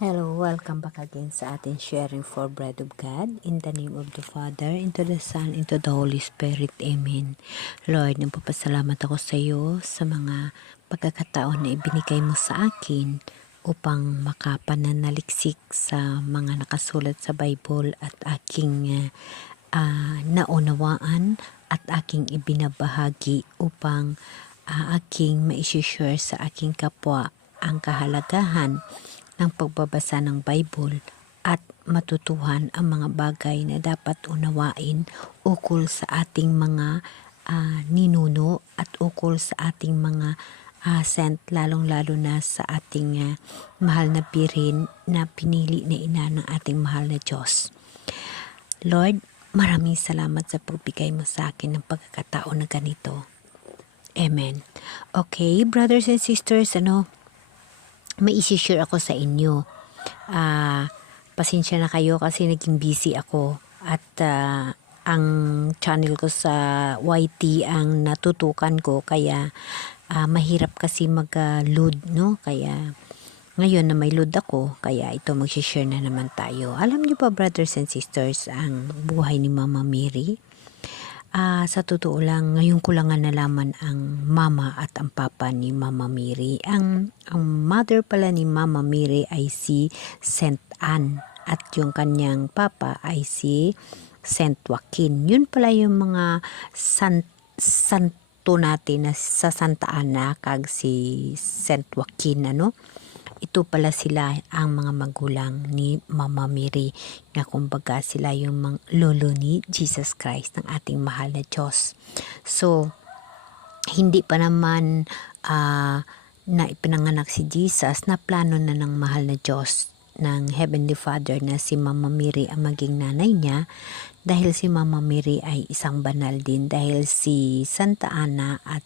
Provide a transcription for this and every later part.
Hello, welcome back again sa ating sharing for bread of God. In the name of the Father, into the Son, into the Holy Spirit. Amen. Lord, nagpapasalamat ako sa iyo sa mga pagkakataon na ibinigay mo sa akin upang makapananaliksik sa mga nakasulat sa Bible at aking naunawaan at aking ibinabahagi upang aking maishishare sa aking kapwa ang kahalagahan ng pagbabasa ng Bible at matutuhan ang mga bagay na dapat unawain ukol sa ating mga ninuno at ukol sa ating mga sent, lalong-lalo na sa ating mahal na birin na pinili na ina ng ating mahal na Diyos. Lord, maraming salamat sa pagbigay mo sa akin ng pagkakataon na ganito. Amen. Okay, brothers and sisters, may isi-share ako sa inyo. Pasensya na kayo kasi naging busy ako at ang channel ko sa YT ang natutukan ko kaya mahirap kasi mag-load, no? Kaya ngayon na may load ako, kaya ito mag-share na naman tayo. Alam niyo pa, brothers and sisters, ang buhay ni Mama Mary? Sa totoo lang, ngayon ko lang nalaman ang mama at ang papa ni Mama Mary. Ang mother pala ni Mama Mary ay si Saint Anne at yung kanyang papa ay si Saint Joaquin. Yun pala yung mga santo natin na sa Santa Ana kag si Saint Joaquin, Ito pala sila ang mga magulang ni Mama Mary na kumbaga sila yung mga lolo ni Jesus Christ ng ating mahal na Diyos. So, hindi pa naman na ipinanganak si Jesus na plano na ng mahal na Diyos ng Heavenly Father na si Mama Mary ang maging nanay niya dahil si Mama Mary ay isang banal din dahil si Santa Ana at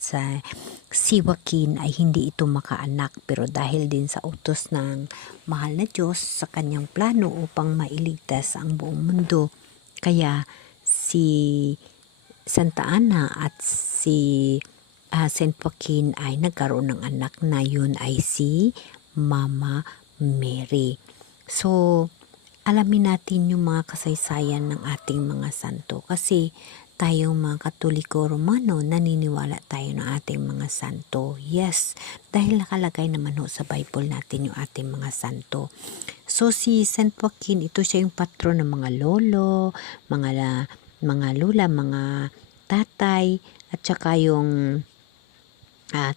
si Joaquin ay hindi ito makaanak pero dahil din sa utos ng mahal na Diyos sa kanyang plano upang mailigtas ang buong mundo kaya si Santa Ana at si Saint Joaquin ay nagkaroon ng anak na yun ay si Mama Mary. So, alamin natin yung mga kasaysayan ng ating mga santo kasi tayong mga Katoliko Romano naniniwala tayo ng ating mga santo. Yes, dahil nakalagay naman ho sa Bible natin yung ating mga santo. So si Saint Joaquin, ito siya yung patron ng mga lolo, mga lula, mga tatay at saka yung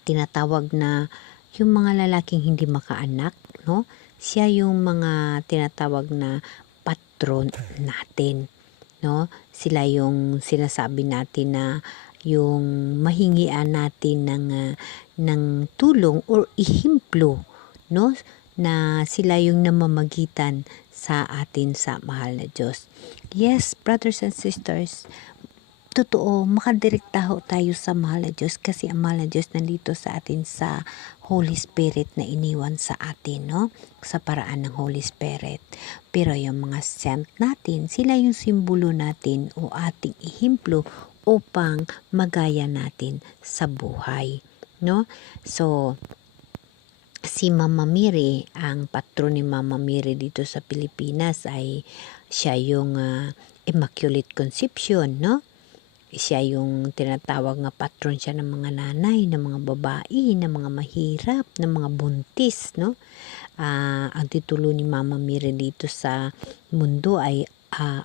tinatawag na yung mga lalaking hindi makaanak, no? Siya yung mga tinatawag na patron natin, no? Sila yung sinasabi natin na yung mahingian natin ng tulong or ihimplo, no? Na sila yung namamagitan sa atin sa mahal na Diyos. Yes, brothers and sisters, totoo, makadirekta ho tayo sa mahal na Diyos kasi ang mahal na Diyos nandito sa atin sa Holy Spirit na iniwan sa atin, no? Sa paraan ng Holy Spirit. Pero yung mga saint natin, sila yung simbolo natin o ating ihimplo upang magaya natin sa buhay, no? So, si Mama Mary, ang patron ni Mama Mary dito sa Pilipinas ay siya yung Immaculate Conception, no? Siya yung tinatawag nga patron siya ng mga nanay, ng mga babae, ng mga mahirap, ng mga buntis, no? Ang titulo ni Mama Mary dito sa mundo ay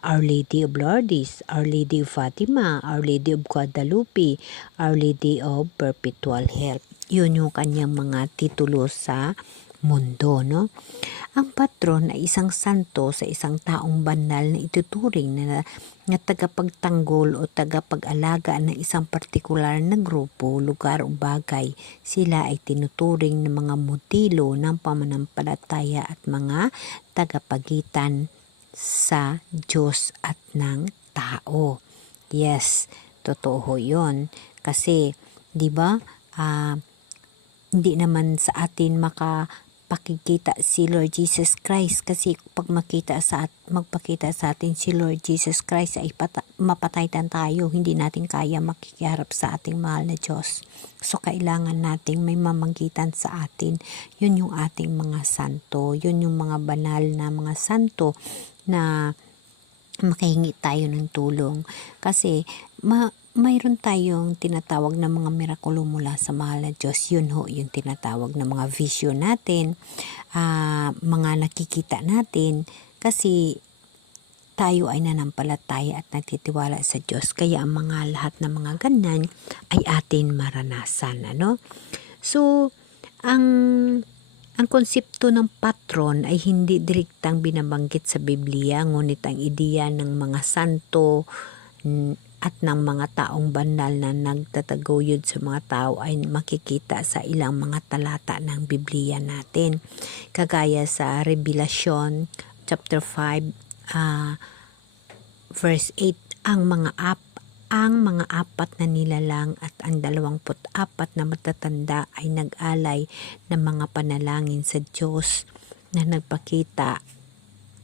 Our Lady of Lourdes, Our Lady of Fatima, Our Lady of Guadalupe, Our Lady of Perpetual Help. Yun yung kanyang mga titulo sa mundo, no? Ang patron ay isang santo sa isang taong banal na ituturing na tagapagtanggol o tagapag-alaga ng isang partikular na grupo, lugar o bagay. Sila ay tinuturing ng mga modelo ng pananampalataya at mga tagapagitan sa Diyos at ng tao. Yes, totoo yun. Kasi, di ba, hindi naman sa atin magpakita si Lord Jesus Christ, kasi pag magpakita sa atin si Lord Jesus Christ ay mapataytan tayo, hindi natin kaya makikiharap sa ating mahal na Diyos. So kailangan nating may mamagitan sa atin, yun yung ating mga santo, yun yung mga banal na mga santo na makahingi tayo ng tulong, kasi mayroon tayong tinatawag na mga mirakulo mula sa mahal na Diyos. Yun ho, yung tinatawag na mga vision natin, mga nakikita natin, kasi tayo ay nanampalataya at nagtitiwala sa Diyos. Kaya ang mga lahat ng mga ganyan ay atin maranasan. So, ang konsepto ng patron ay hindi direktang binabanggit sa Biblia, ngunit ang ideya ng mga santo at ng mga taong banal na nagtataguyod sa mga tao ay makikita sa ilang mga talata ng Biblia natin. Kagaya sa Revelation chapter 5 verse 8, ang mga apat na nilalang at ang 24 na matatanda ay nag-alay ng mga panalangin sa Diyos na nagpakita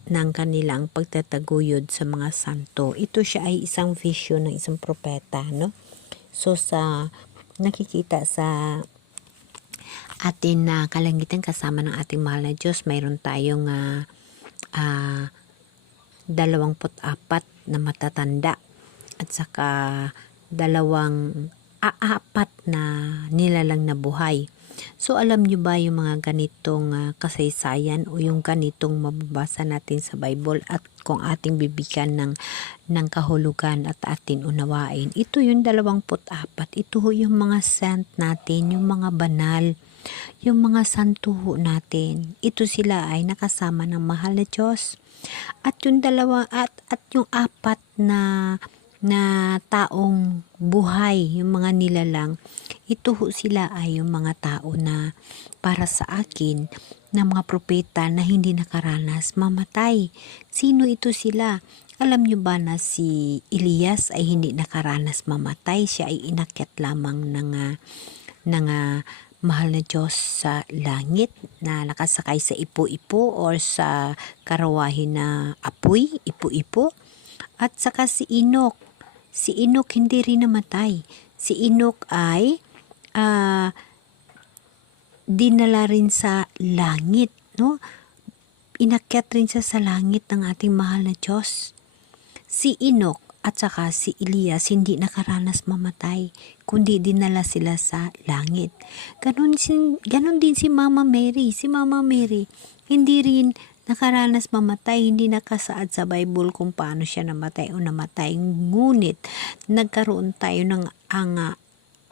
ng kanilang pagtataguyod sa mga santo. Ito siya ay isang vision ng isang propeta, So nakikita sa atin na kalangitan kasama ng ating mahal na Diyos, mayroon tayong 24 na matatanda at saka 4 na nilalang na buhay. So alam nyo ba yung mga ganitong kasaysayan o yung ganitong mababasa natin sa Bible, at kung ating bibigyan ng kahulugan at atin unawain, ito yung 24, ito yung mga saint natin, yung mga banal, yung mga santo natin. Ito sila ay nakasama ng mahal na Diyos. At yung yung 4 na taong buhay, yung mga nilalang, ito sila ay yung mga tao na para sa akin na mga propeta na hindi nakaranas mamatay. Sino ito sila? Alam nyo ba na si Elias ay hindi nakaranas mamatay? Siya ay inakyat lamang ng mahal na Diyos sa langit, na nakasakay sa ipo-ipo or sa karawahin na apoy, ipo-ipo. At saka si Enoch hindi rin namatay. Si Enoch ay dinala rin sa langit, inakyat rin siya sa langit ng ating mahal na Diyos. Si Enoch at saka si Elias hindi nakaranas mamatay, kundi dinala sila sa langit. Ganon din si Mama Mary. Si Mama Mary hindi rin nakaranas mamatay, hindi nakasaad sa Bible kung paano siya namatay o namatay. Ngunit nagkaroon tayo ng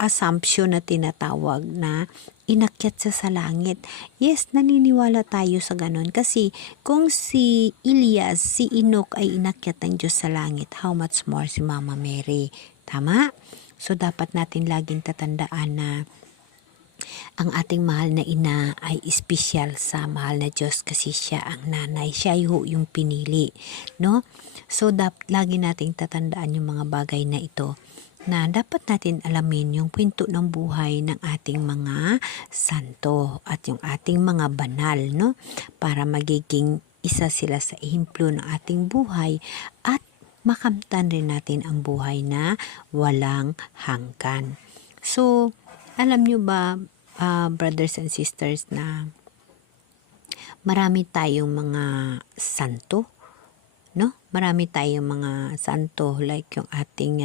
assumption na tinatawag na inakyat siya sa langit. Yes, naniniwala tayo sa ganon, kasi kung si Elias, si Enoch ay inakyat ng Diyos sa langit, how much more si Mama Mary? Tama? So dapat natin laging tatandaan na ang ating mahal na ina ay espesyal sa mahal na Diyos, kasi siya ang nanay, siya yung pinili, So lagi nating tatandaan yung mga bagay na ito, na dapat natin alamin yung kwento ng buhay ng ating mga santo at yung ating mga banal, para magiging isa sila sa ehemplo ng ating buhay at makamtan rin natin ang buhay na walang hanggan. So, alam nyo ba, brothers and sisters, na marami tayong mga santo, Marami tayong mga santo, like yung ating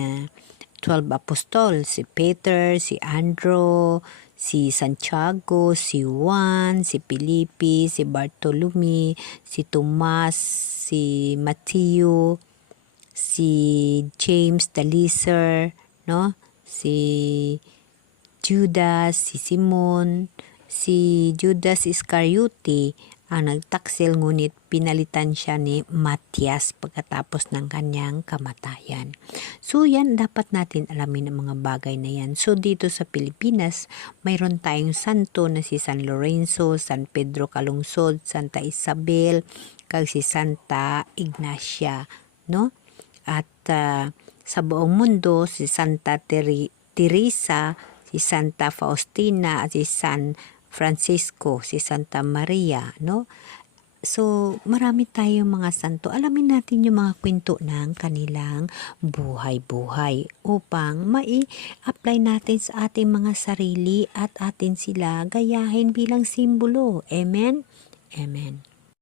12 apostol, si Peter, si Andrew, si Santiago, si Juan, si Felipe, si Bartolome, si Tomas, si Matthew, si James the Lesser, si Judas, si Simon, si Judas Iscariote, ang nagtaksil, ngunit pinalitan siya ni Matias pagkatapos ng kanyang kamatayan. So yan, dapat natin alamin ang mga bagay na yan. So dito sa Pilipinas, mayroon tayong santo na si San Lorenzo, San Pedro Calungsod, Santa Isabel, kag si Santa Ignacia, At sa buong mundo, si Santa Teresa, si Santa Faustina at si San Francisco, si Santa Maria, no? So, marami tayong mga santo. Alamin natin yung mga kwento ng kanilang buhay-buhay upang mai-apply natin sa ating mga sarili at atin sila gayahin bilang simbolo. Amen? Amen.